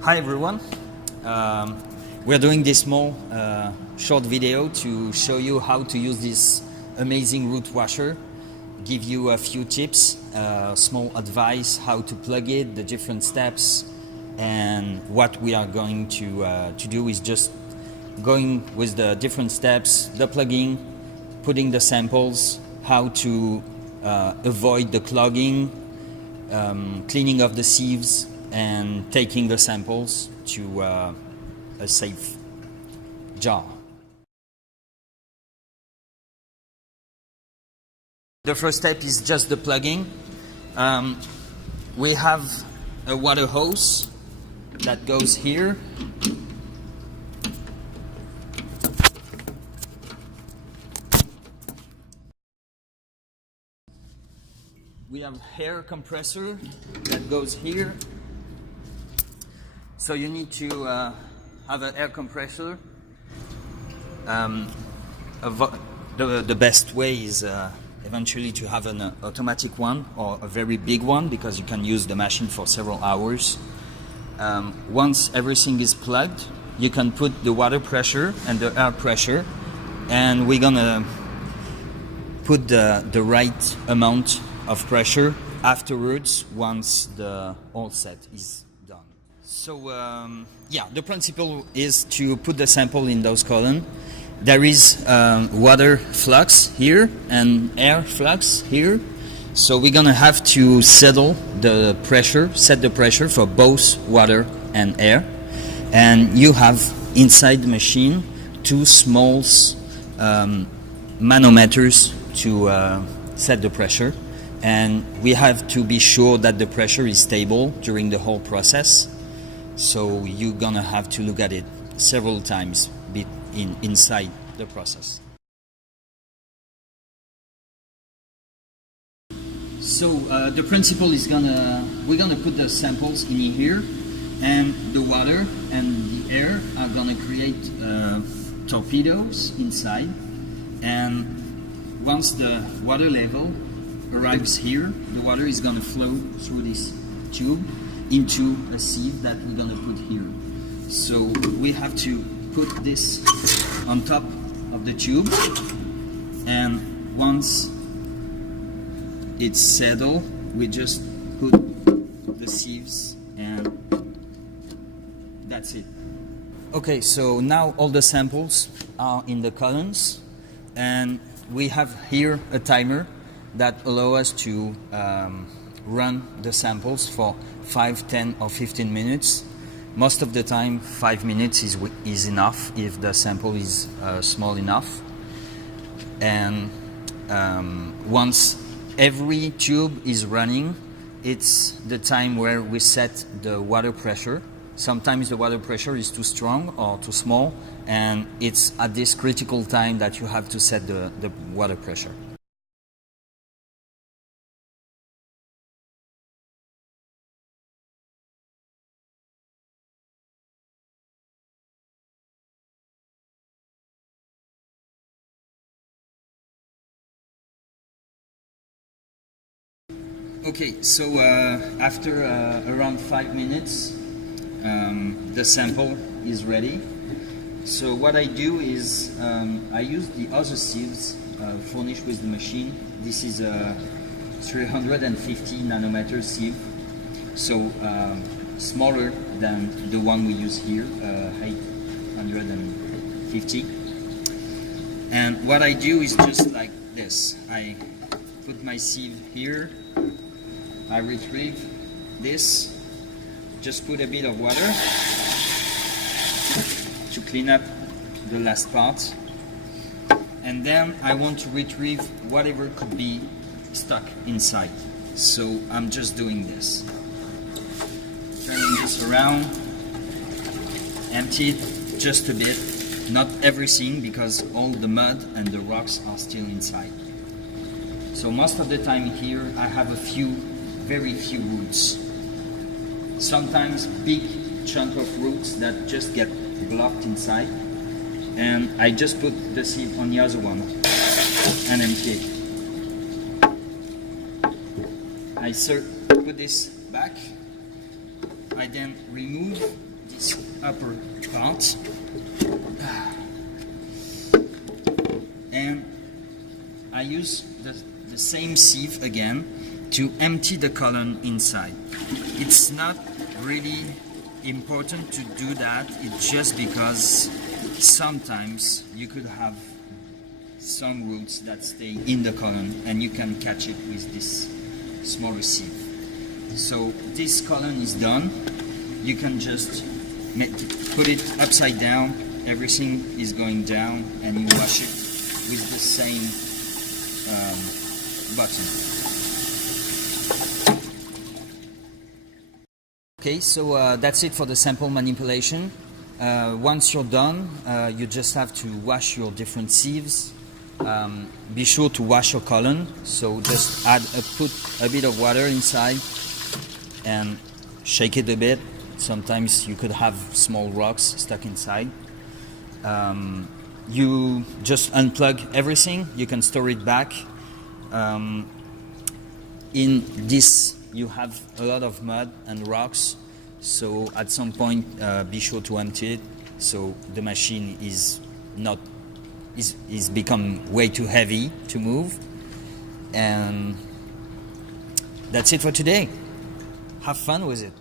Hi everyone, we're doing this small short video to show you how to use this amazing root washer, give you a few tips, small advice how to plug it, the different steps, and what we are going to do is just going with the different steps, the plugging, putting the samples, how to avoid the clogging, cleaning of the sieves, and taking the samples to a safe jar. The first step is just the plugging. We have a water hose that goes here. We have air compressor that goes here. So you need to have an air compressor. The best way is eventually to have an automatic one or a very big one, because you can use the machine for several hours. Once everything is plugged, you can put the water pressure and the air pressure, and we're gonna put the right amount of pressure afterwards once the all set is done. So yeah, the principle is to put the sample in those columns. There is water flux here and air flux here. So we're gonna have to settle the pressure, set the pressure for both water and air. And you have inside the machine two small manometers to set the pressure. And we have to be sure that the pressure is stable during the whole process. So you're gonna have to look at it several times inside the process. So the principle is we're gonna put the samples in here, and the water and the air are gonna create torpedoes inside. And once the water level arrives here, the water is gonna flow through this tube into a sieve that we're gonna put here. So we have to put this on top of the tube, and once it's settled, we just put the sieves, and that's it. Okay, so now all the samples are in the columns, and we have here a timer that allows us to run the samples for 5, 10 or 15 minutes. Most of the time 5 minutes is enough if the sample is small enough. And once every tube is running, it's the time where we set the water pressure. Sometimes the water pressure is too strong or too small, and it's at this critical time that you have to set the water pressure. Okay, so after around 5 minutes, the sample is ready. So what I do is I use the other sieves furnished with the machine. This is a 350 nanometer sieve, so smaller than the one we use here, 850. And what I do is just like this. I put my sieve here, I retrieve this, just put a bit of water to clean up the last part, and then I want to retrieve whatever could be stuck inside. So I'm just doing this, turning this around, empty it just a bit, not everything, because all the mud and the rocks are still inside. So most of the time here I have very few roots. Sometimes big chunk of roots that just get blocked inside, and I just put the sieve on the other one and empty it. I put this back. I then remove this upper part, and I use the same sieve again to empty the column inside. It's not really important to do that, it's just because sometimes you could have some roots that stay in the column and you can catch it with this smaller sieve. So this column is done. You can just put it upside down, everything is going down, and you wash it with the same button. Okay, so that's it for the sample manipulation. Once you're done, you just have to wash your different sieves. Be sure to wash your column, so just put a bit of water inside and shake it a bit. Sometimes you could have small rocks stuck inside. You just unplug everything, you can store it back. In this you have a lot of mud and rocks, so at some point be sure to empty it, so the machine is become way too heavy to move. And that's it for today. Have fun with it.